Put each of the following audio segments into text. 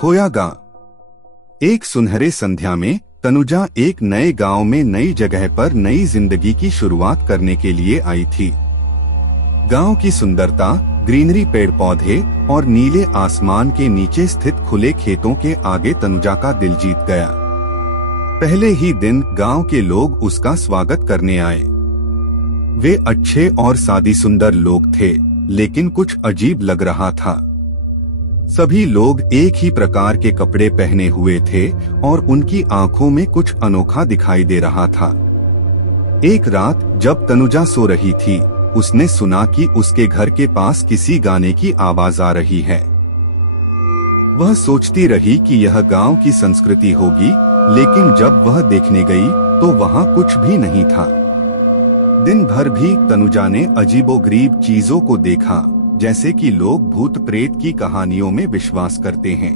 खोया गांव। एक सुनहरे संध्या में तनुजा एक नए गांव में नई जगह पर नई जिंदगी की शुरुआत करने के लिए आई थी। गांव की सुंदरता, ग्रीनरी, पेड़ पौधे और नीले आसमान के नीचे स्थित खुले खेतों के आगे तनुजा का दिल जीत गया। पहले ही दिन गांव के लोग उसका स्वागत करने आए। वे अच्छे और सादी सुंदर लोग थे, लेकिन कुछ अजीब लग रहा था। सभी लोग एक ही प्रकार के कपड़े पहने हुए थे और उनकी आंखों में कुछ अनोखा दिखाई दे रहा था। एक रात जब तनुजा सो रही थी, उसने सुना कि उसके घर के पास किसी गाने की आवाज आ रही है। वह सोचती रही कि यह गांव की संस्कृति होगी, लेकिन जब वह देखने गई तो वहां कुछ भी नहीं था। दिन भर भी तनुजा ने अजीबोगरीब चीजों को देखा, जैसे कि लोग भूत प्रेत की कहानियों में विश्वास करते हैं।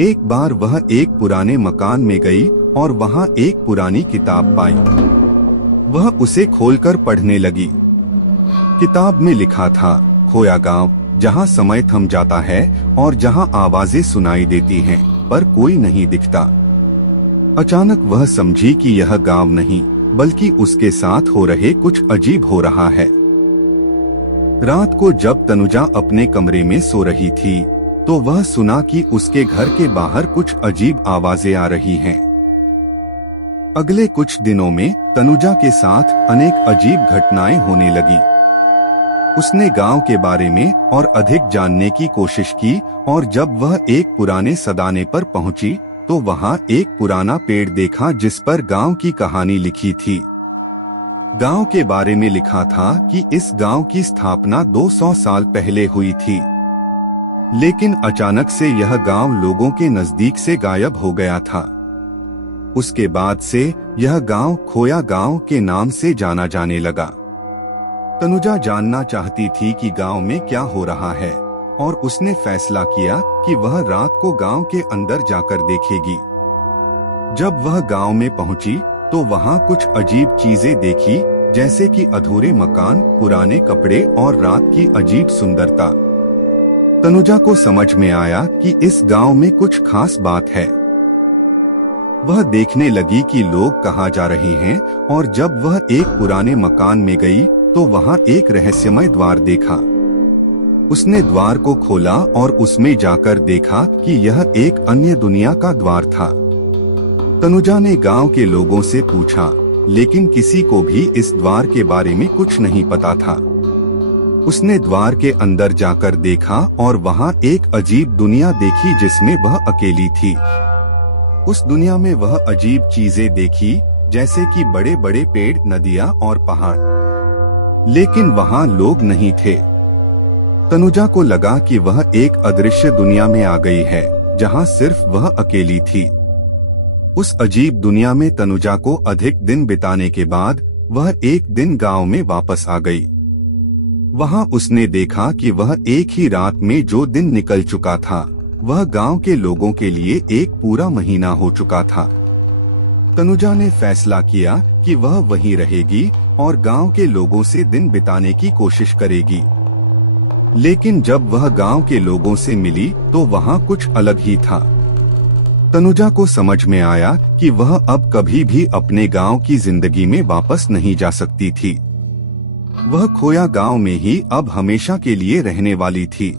एक बार वह एक पुराने मकान में गई और वहां एक पुरानी किताब पाई। वह उसे खोलकर पढ़ने लगी। किताब में लिखा था, खोया गांव, जहां समय थम जाता है और जहां आवाजें सुनाई देती हैं, पर कोई नहीं दिखता। अचानक वह समझी कि यह गांव नहीं, बल्कि उसके साथ हो रहे कुछ अजीब हो रहा है। रात को जब तनुजा अपने कमरे में सो रही थी, तो वह सुना कि उसके घर के बाहर कुछ अजीब आवाजें आ रही हैं। अगले कुछ दिनों में तनुजा के साथ अनेक अजीब घटनाएं होने लगी। उसने गांव के बारे में और अधिक जानने की कोशिश की और जब वह एक पुराने सदाने पर पहुंची, तो वहां एक पुराना पेड़ देखा जिस पर गांव की कहानी लिखी थी। गांव के बारे में लिखा था कि इस गांव की स्थापना 200 साल पहले हुई थी, लेकिन अचानक से यह गांव लोगों के नजदीक से गायब हो गया था। उसके बाद से यह गांव खोया गांव के नाम से जाना जाने लगा। तनुजा जानना चाहती थी कि गांव में क्या हो रहा है और उसने फैसला किया कि वह रात को गांव के अंदर जाकर देखेगी। जब वह गांव में पहुंची तो वहां कुछ अजीब चीजें देखी, जैसे कि अधूरे मकान, पुराने कपड़े और रात की अजीब सुंदरता। तनुजा को समझ में आया कि इस गांव में कुछ खास बात है। वह देखने लगी कि लोग कहाँ जा रहे हैं और जब वह एक पुराने मकान में गई तो वहां एक रहस्यमय द्वार देखा। उसने द्वार को खोला और उसमें जाकर देखा कि यह एक अन्य दुनिया का द्वार था। तनुजा ने गांव के लोगों से पूछा, लेकिन किसी को भी इस द्वार के बारे में कुछ नहीं पता था। उसने द्वार के अंदर जाकर देखा और वहां एक अजीब दुनिया देखी जिसमें वह अकेली थी। उस दुनिया में वह अजीब चीजें देखी, जैसे कि बड़े बड़े पेड़, नदियां और पहाड़, लेकिन वहां लोग नहीं थे। तनुजा को लगा कि वह एक अदृश्य दुनिया में आ गई है, जहां सिर्फ वह अकेली थी। उस अजीब दुनिया में तनुजा को अधिक दिन बिताने के बाद वह एक दिन गांव में वापस आ गई। वहां उसने देखा कि वह एक ही रात में जो दिन निकल चुका था, वह गांव के लोगों के लिए एक पूरा महीना हो चुका था। तनुजा ने फैसला किया कि वह वहीं रहेगी और गांव के लोगों से दिन बिताने की कोशिश करेगी। लेकिन जब वह गांव के लोगों से मिली तो वहां कुछ अलग ही था। तनुजा को समझ में आया कि वह अब कभी भी अपने गांव की जिंदगी में वापस नहीं जा सकती थी। वह खोया गांव में ही अब हमेशा के लिए रहने वाली थी।